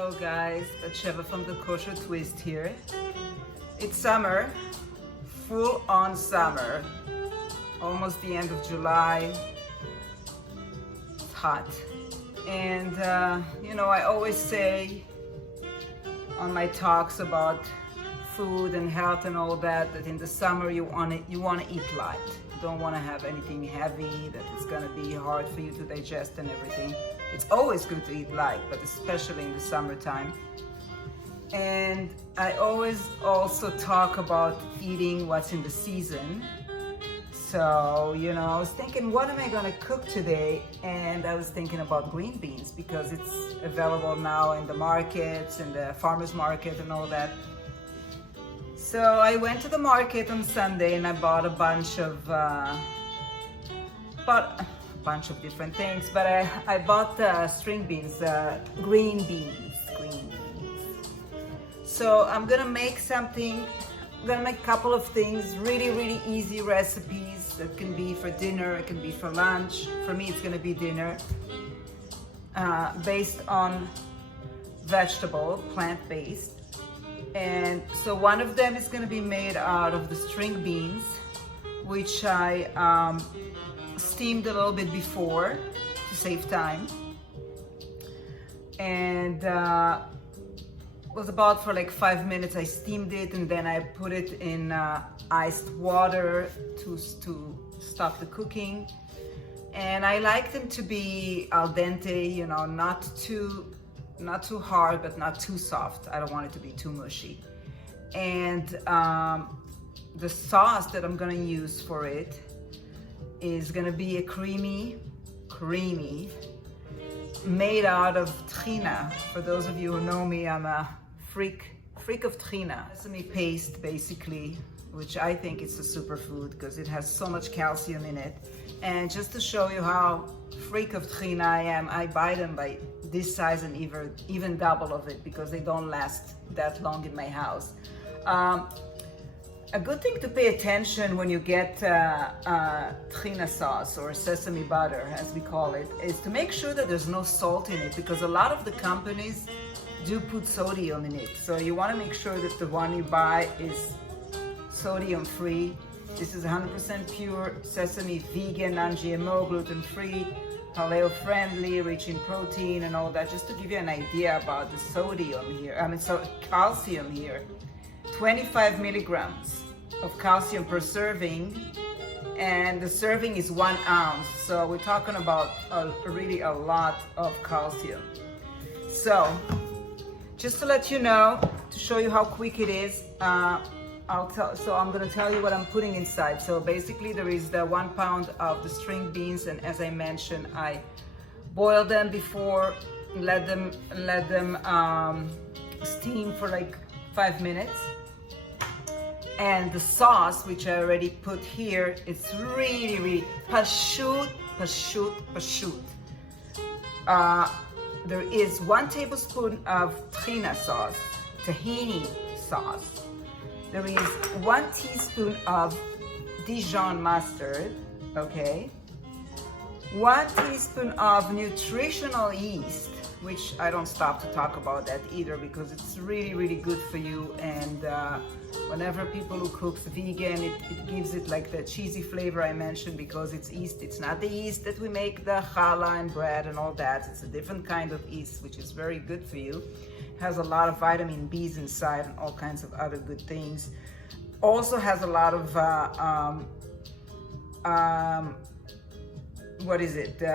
Hello guys, Batsheva from the Kosher Twist here. It's summer, full on summer, almost the end of July. It's hot. And I always say on my talks about food and health and all that in the summer you want to eat light. You don't want to have anything heavy that is going to be hard for you to digest and everything. It's always good to eat light, but especially in the summertime. And I always also talk about eating what's in the season. So, I was thinking, what am I going to cook today? And I was thinking about green beans because it's available now in the markets, in the farmer's market and all that. So I went to the market on Sunday and I bought a bunch of different things, but I bought string beans, green beans. So I'm gonna make something. I'm gonna make a couple of things, really easy recipes that can be for dinner, it can be for lunch. For me, it's gonna be dinner, based on vegetable, plant-based. And so one of them is gonna be made out of the string beans, which I steamed a little bit before to save time, and was about for like 5 minutes. I steamed it and then I put it in iced water to stop the cooking. And I like them to be al dente, not too hard but not too soft. I don't want it to be too mushy. And the sauce that I'm gonna use for it is gonna be a creamy, made out of tahini. For those of you who know me, I'm a freak of tahini. Sesame paste, basically, which I think is a superfood because it has so much calcium in it. And just to show you how freak of tahini I am, I buy them by this size and even double of it because they don't last that long in my house. A good thing to pay attention when you get tahini sauce or sesame butter, as we call it, is to make sure that there's no salt in it, because a lot of the companies do put sodium in it. So you want to make sure that the one you buy is sodium free. This is 100% pure sesame, vegan, non-GMO, gluten-free, paleo friendly, rich in protein and all that, just to give you an idea about the sodium here. Calcium here. 25 milligrams of calcium per serving, and the serving is 1 ounce. So we're talking about really a lot of calcium. So just to let you know, to show you how quick it is, I'm going to tell you what I'm putting inside. So basically there is the 1 pound of the string beans, and as I mentioned, I boiled them before, let them steam for like 5 minutes. And the sauce, which I already put here, it's really pashut. There is 1 tablespoon of tahini sauce. There is 1 teaspoon of Dijon mustard, okay? 1 teaspoon of nutritional yeast, which I don't stop to talk about that either because it's really good for you. And whenever people who cooks vegan, it gives it like the cheesy flavor I mentioned because it's yeast. It's not the yeast that we make the challah and bread and all that. It's a different kind of yeast, which is very good for you. It has a lot of vitamin B's inside and all kinds of other good things. Also has a lot of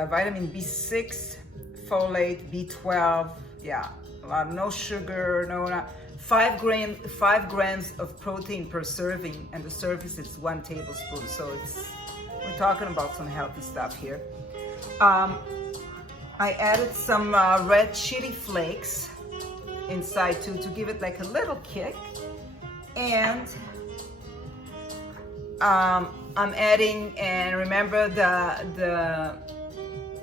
vitamin B6, folate, B12, no sugar, 5 grams of protein per serving, and the serving is 1 tablespoon. So we're talking about some healthy stuff here. I added some red chili flakes inside too to give it like a little kick, and I'm adding, and remember the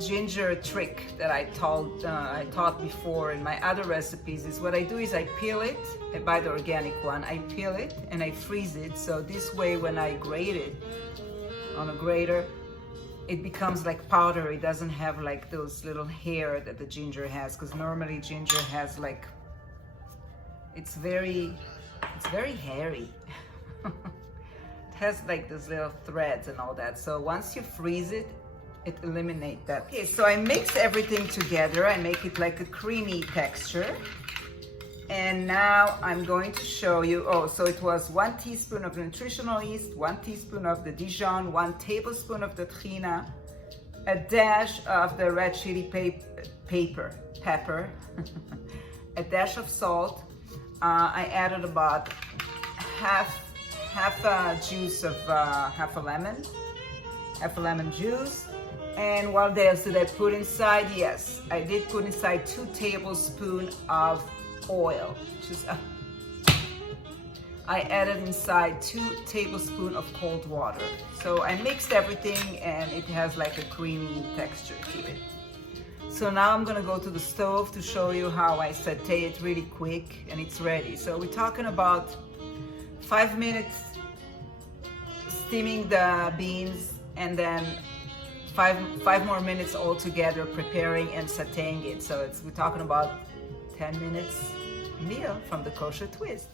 ginger trick that I taught before in my other recipes is what I do is I peel it. I buy the organic one. I peel it and I freeze it. So this way when I grate it on a grater, it becomes like powder. It doesn't have like those little hair that the ginger has, because normally ginger has like, it's very hairy. It has like those little threads and all that. So once you freeze it, it eliminates that. Okay, so I mix everything together. I make it like a creamy texture. And now I'm going to show you, oh, so it was 1 teaspoon of nutritional yeast, 1 teaspoon of the Dijon, 1 tablespoon of the Tahini, a dash of the red chili pepper, a dash of salt. I added about half a juice of half a lemon juice. And what else did I put inside? Yes, I did put inside 2 tablespoons of oil. I added inside 2 tablespoons of cold water. So I mixed everything and it has like a creamy texture to it. So now I'm gonna go to the stove to show you how I saute it really quick and it's ready. So we're talking about 5 minutes steaming the beans, and then five more minutes altogether preparing and sauteing it. So we're talking about 10 minutes meal from the Kosher Twist.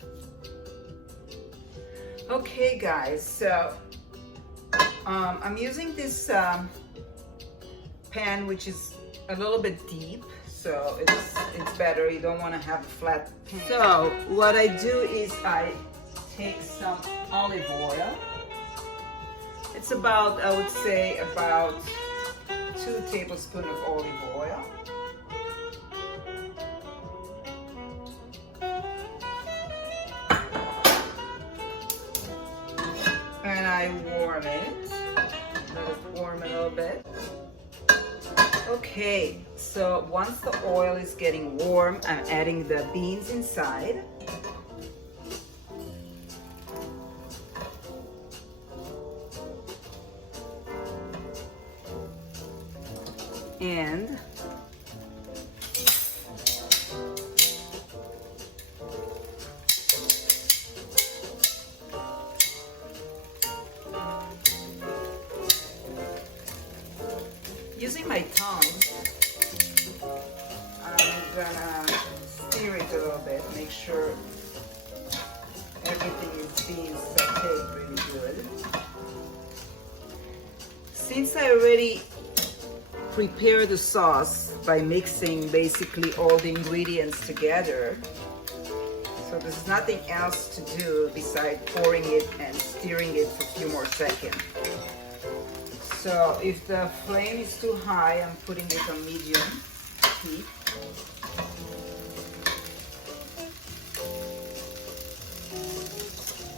Okay guys, so I'm using this pan which is a little bit deep, so it's better. You don't want to have a flat pan. So what I do is I take some olive oil. It's about, I would say, about 2 tablespoons of olive oil. And I warm it. Let it warm a little bit. Okay, so once the oil is getting warm, I'm adding the beans inside. And using my tongue, I'm gonna stir it a little bit, make sure everything is being sauteed really good. Since I already prepared the sauce by mixing basically all the ingredients together, so there's nothing else to do besides pouring it and stirring it for a few more seconds. So if the flame is too high, I'm putting it on medium heat.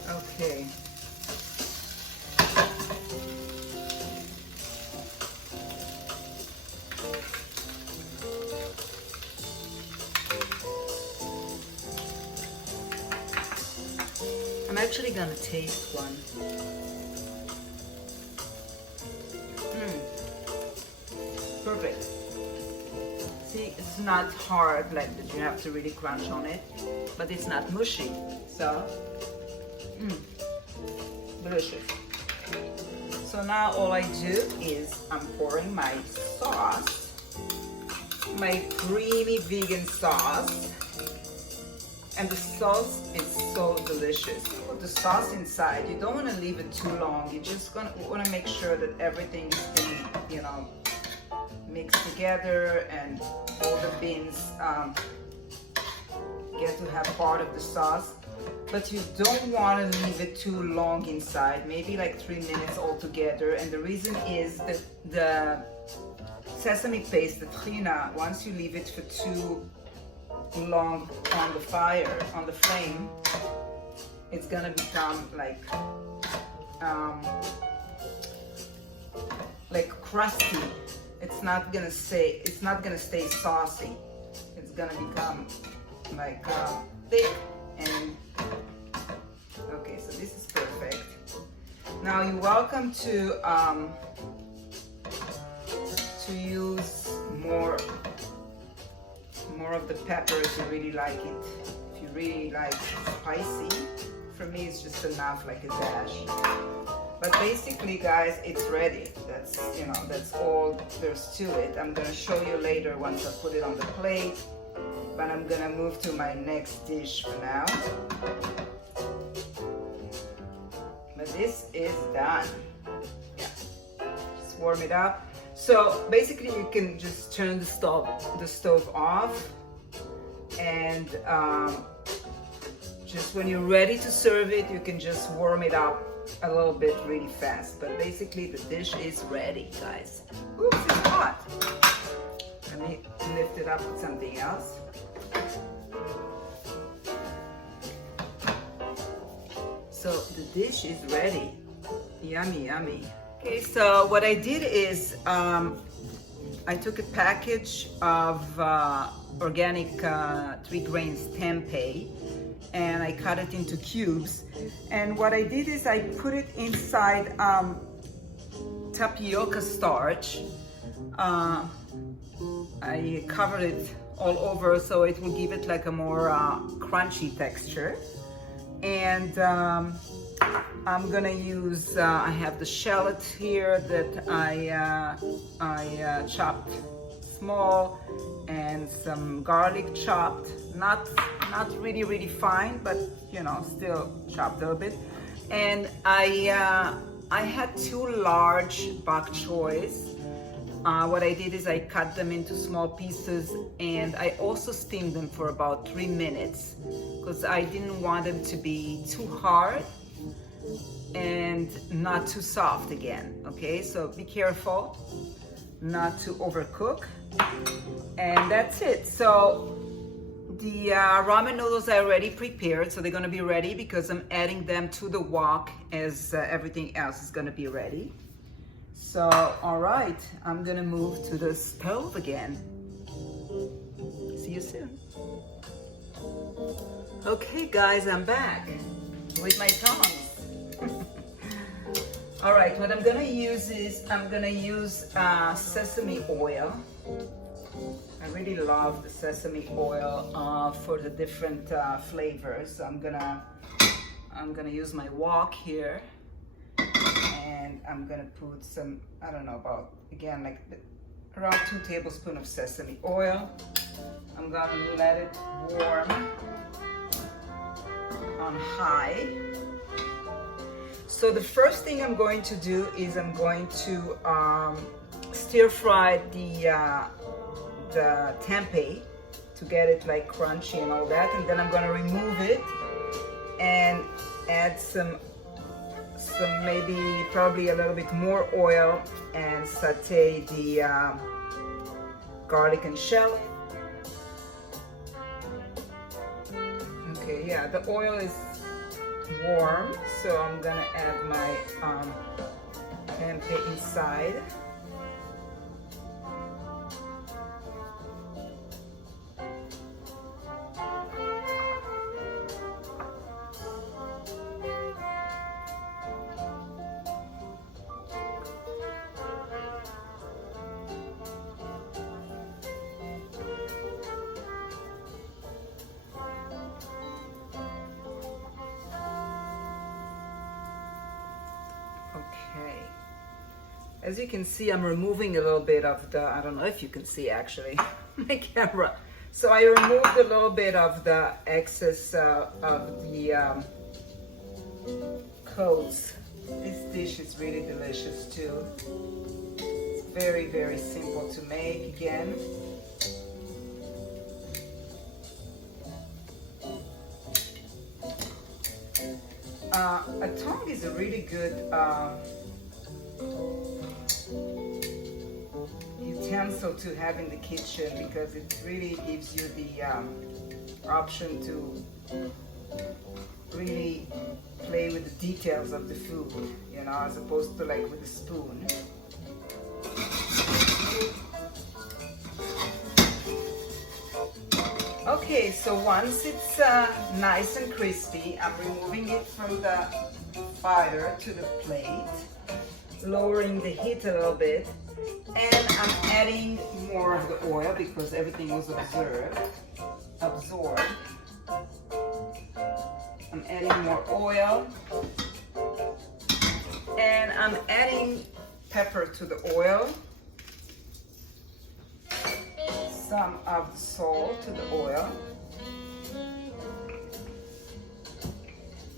Okay. I'm actually gonna taste one. Perfect. See, it's not hard like that. You have to really crunch on it, but it's not mushy. So, delicious. So now all I do is I'm pouring my sauce, my creamy vegan sauce. And the sauce is so delicious. Put the sauce inside. You don't want to leave it too long. You just want to make sure that everything is being, you know, mixed together and all the beans get to have part of the sauce. But you don't want to leave it too long inside. Maybe like 3 minutes altogether. And the reason is that the sesame paste, the Tahini, once you leave it for too long on the fire, on the flame, it's gonna become like crusty. It's not gonna stay saucy. It's gonna become like thick and okay. So this is perfect. Now you're welcome to use more of the pepper if you really like it. If you really like spicy, for me it's just enough, like a dash. But basically, guys, it's ready. That's, you know, that's all there's to it. I'm gonna show you later once I put it on the plate. But I'm gonna move to my next dish for now. But this is done. Yeah, just warm it up. So basically, you can just turn the stove off, and just when you're ready to serve it, you can just warm it up a little bit really fast. But basically, the dish is ready, guys. Oops, it's hot. Let me lift it up with something else. So the dish is ready. Yummy, yummy. Okay, so what I did is I took a package of organic 3 grains tempeh, and I cut it into cubes. And what I did is I put it inside tapioca starch. I covered it all over so it will give it like a more crunchy texture. And I'm gonna use, I have the shallot here that I chopped small, and some garlic chopped, not really fine, but you know, still chopped a little bit. And I had 2 large bok choys. What I did is I cut them into small pieces, and I also steamed them for about 3 minutes because I didn't want them to be too hard and not too soft again. Okay, so be careful not to overcook. And that's it. So the ramen noodles are already prepared, so they're gonna be ready because I'm adding them to the wok as everything else is gonna be ready. So, all right, I'm gonna move to the stove again. See you soon. Okay, guys, I'm back with my tongs. All right, what I'm gonna use is I'm gonna use sesame oil. I really love the sesame oil for the different flavors. So I'm gonna use my wok here, and I'm gonna put some, I don't know, about, again, like around 2 tablespoons of sesame oil. I'm gonna let it warm on high. So the first thing I'm going to do is I'm going to stir fry the tempeh to get it like crunchy and all that, and then I'm gonna remove it and add some maybe probably a little bit more oil and saute the garlic and shallot. Okay, yeah, the oil is warm, so I'm gonna add my tempeh inside. Okay, as you can see, I'm removing a little bit of the, I don't know if you can see actually, my camera. So I removed a little bit of the excess of the coats. This dish is really delicious too. It's very, very simple to make again. A tong is a really good utensil to have in the kitchen because it really gives you the option to really play with the details of the food, you know, as opposed to like with a spoon. Okay, so once it's nice and crispy, I'm removing it from the fire to the plate, lowering the heat a little bit, and I'm adding more of the oil because everything was absorbed. I'm adding more oil, And I'm adding pepper to the oil, some of the salt to the oil,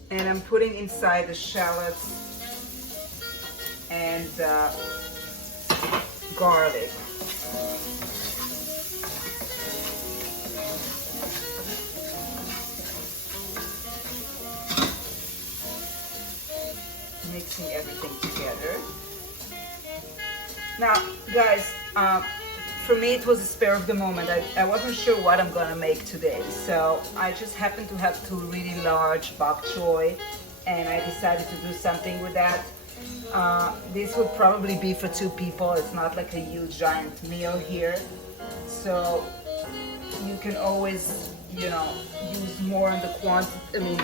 and I'm putting inside the shallots and garlic. Mixing everything together. Now, guys, for me it was a spur of the moment. I wasn't sure what I'm gonna make today, so I just happened to have two really large bok choy, and I decided to do something with that. This would probably be for two people. It's not like a huge giant meal here, so you can always, you know, use more in the quantity. I mean,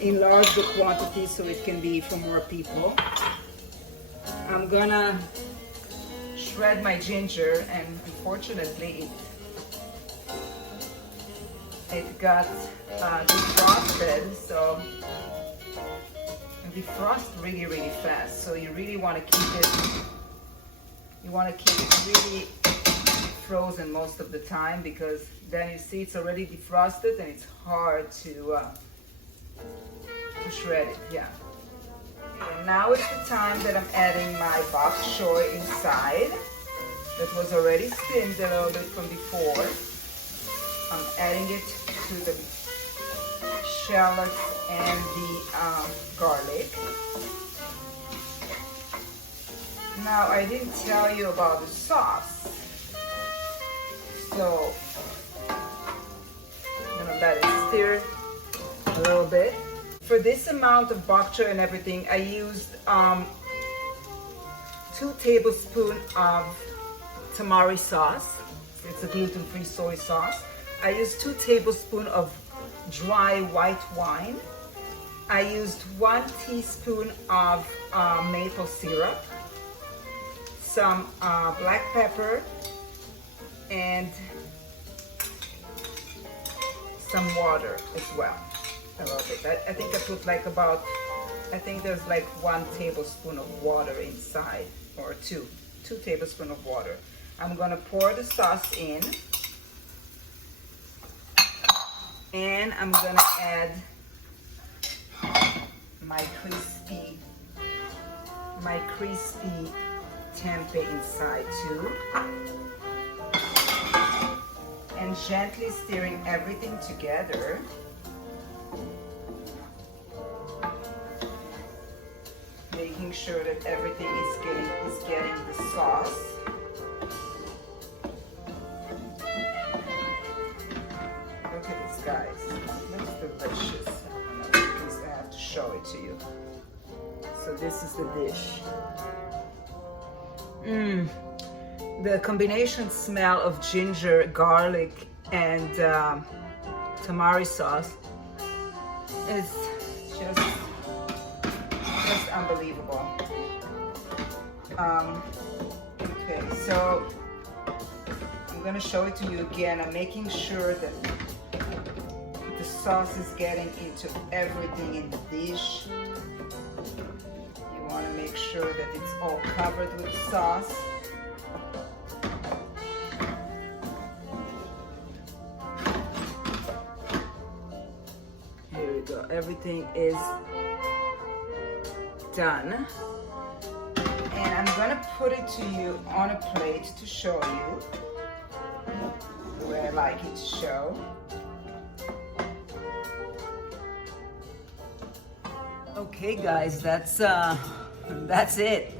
enlarge the quantity so it can be for more people. I'm gonna shred my ginger, and unfortunately it got defrosted, so it defrosts really fast, so you really want to keep it really frozen most of the time, because then you see it's already defrosted and it's hard to shred it. Yeah. And now is the time that I'm adding my bok choy inside. That was already steamed a little bit from before. I'm adding it to the shallots and the garlic. Now, I didn't tell you about the sauce, so I'm gonna let it stir a little bit. For this amount of bok choy and everything, I used 2 tablespoons of Tamarie sauce. It's a gluten-free soy sauce. I used 2 tablespoons of dry white wine. I used 1 teaspoon of maple syrup, some black pepper, and some water as well. A little bit. I think I put like about, I think there's like 1 tablespoon of water inside, or 2 tablespoons of water. I'm gonna pour the sauce in, and I'm gonna add my crispy tempeh inside too, and gently stirring everything together. Making sure that everything is getting the sauce. Look at this, guys. It looks delicious. I have to show it to you. So this is the dish. The combination smell of ginger, garlic, and Tamarie sauce is just unbelievable. Okay, so I'm gonna show it to you again. I'm making sure that the sauce is getting into everything in the dish. You want to make sure that it's all covered with sauce. Here we go. Everything is done, and I'm gonna put it to you on a plate to show you the way I like it to show. Okay, guys, that's it.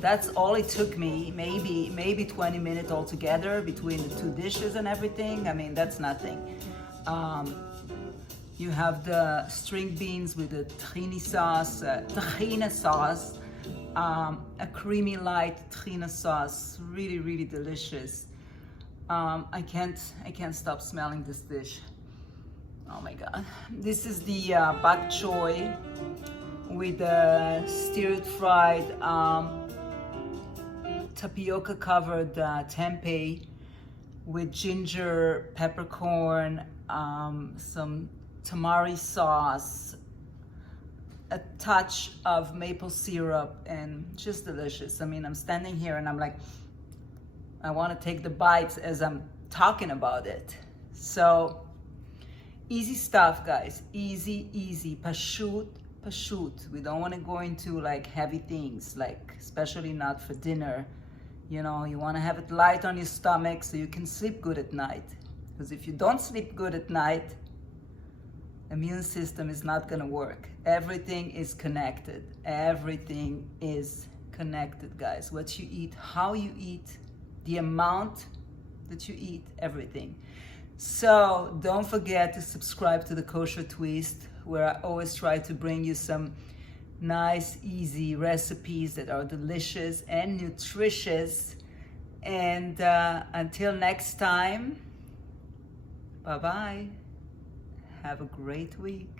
That's all it took me. Maybe 20 minutes altogether between the 2 dishes and everything. I mean, that's nothing. You have the string beans with the tahini sauce, tahini sauce, a creamy light tahini sauce, really delicious. I can't stop smelling this dish. Oh my God! This is the bok choy with the stir fried tapioca covered tempeh with ginger, peppercorn, some Tamarie sauce, a touch of maple syrup, and just delicious. I mean, I'm standing here and I'm like, I want to take the bites as I'm talking about it. So easy stuff, guys. Easy, easy. Pashut, pashut. We don't want to go into like heavy things, like especially not for dinner. You know, you want to have it light on your stomach so you can sleep good at night. Because if you don't sleep good at night, immune system is not going to work. Everything is connected. Everything is connected, guys. What you eat, how you eat, the amount that you eat, everything. So don't forget to subscribe to the Kosher Twist, where I always try to bring you some nice, easy recipes that are delicious and nutritious. And until next time, bye-bye. Have a great week.